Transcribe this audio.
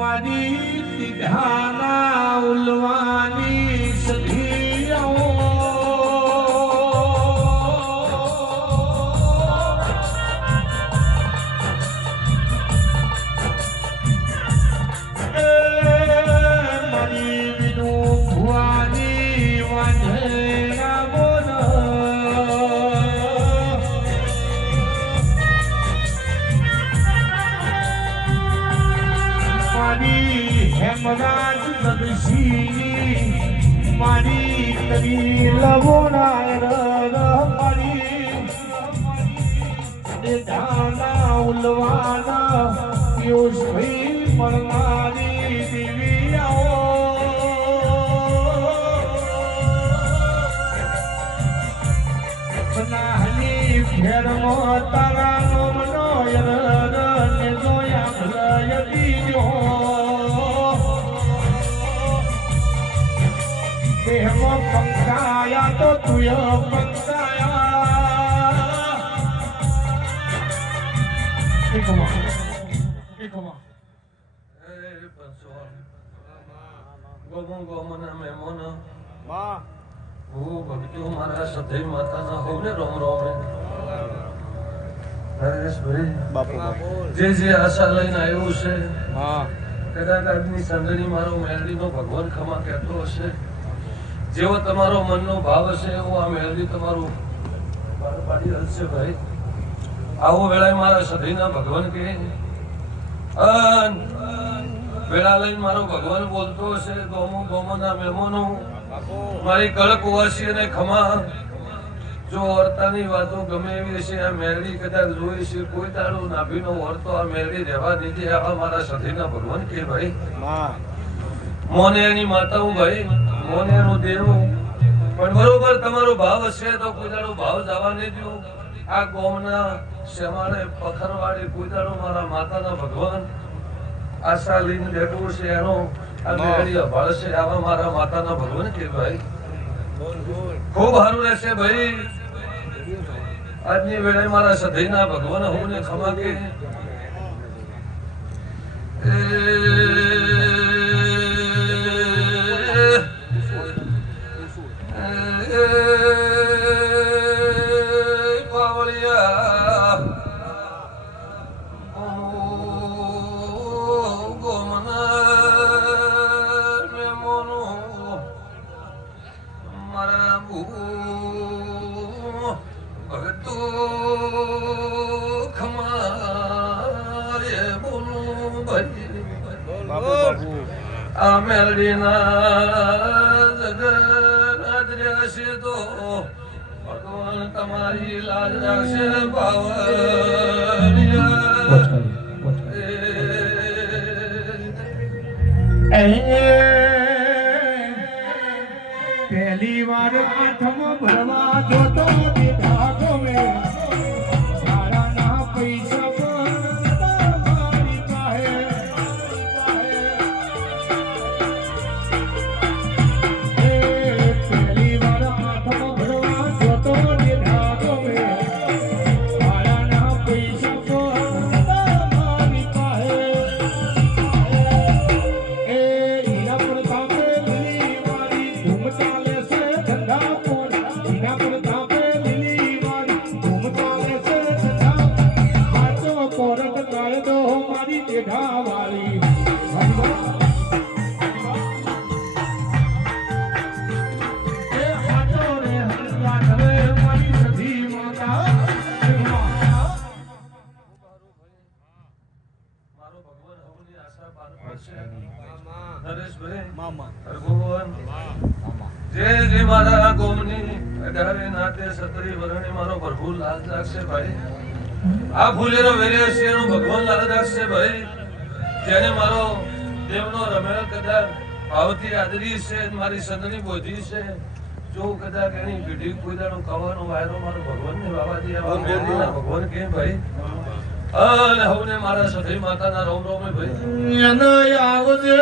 મારી દીધાના હેમરાજ નદશીની મારી તરી લવોનાય મારી ધાના ઉલવાના પિયુષભાઈ મળનારી દેવી આવો. ફેરમાં તારા પંકાયા તો તુય ગોમો ગોમના મેમોનમાં. હું ભક્તિઓ મારા સધઈ માતાના હોને રોમ રોમ નરેશભાઈ બાપુ બાપુ. જે જે આશા લઈને આવ્યું છે માં. કદાચ આજની સંગણી મારો મેલડીનો ભગવાન ખમા કહેતો હશે. જેવો તમારો મનનો ભાવ હશે એવો આ મેળવી તમારું પાડી હશે ભાઈ. આવો વેળાએ મારા સધીના ભગવાન કહે અન વેળા લઈને મારો ભગવાન બોલતો હશે ગોમો ગોમોના મહેમાનો મારી કળક વાસી અને ખમા. જો વર્તાની વાતો ગમે એવી છે આ મેરડી કદાચ જોઈ છે કોઈ તારું નાભીનો વર્તો આ મેરડી રહેવા દીધી. આવા મારા સધીના ભગવાન કે ભાઈ. મોને એની માતા હું ભાઈ મોને એનું દેવું પણ બરોબર તમારો ભાવ હશે તો કોઈ ભાવ જવા નહીં દો આ ગોમના શેમાડે પથરવાડે કોઈ મારા માતાના ભગવાન. આશા લીન બેઠું છે એનો. અને અભાળશે આવા મારા માતાના ભગવાન કે ભાઈ? ખૂબ સારું રહેશે ભાઈ. આજની વેળે મારા સધઈના ભગવાન હું ને ખમા કે. આ મેલડીના જગત તો ભગવાન તમારી લાજ રાખશે પહેલી વાર આઠમો ભરવા જોતો દીધા ગમે. જે જે મારા ગોમની. અઢારે નાતે સત્રી વરણે મારો પ્રભુ લાલ રાખશે ભાઈ. આ ફૂલેરો વેર્યો છે એનો ભગવાન લાલ રાખશે ભાઈ. જેને મારો દેવનો રમેલ કદાચ ભાવથી આદરી છે મારી સદની બોધી છે. જો કદાચ એની પીઢી કુદાનો કવાનો વાયરો મારો ભગવાન ને બાબાજી બોલ. મેળીના ભગવાન કે ભાઈ? અને હવને મારા સખી માતાના રોમ રોમે ભાઈ. આવજે.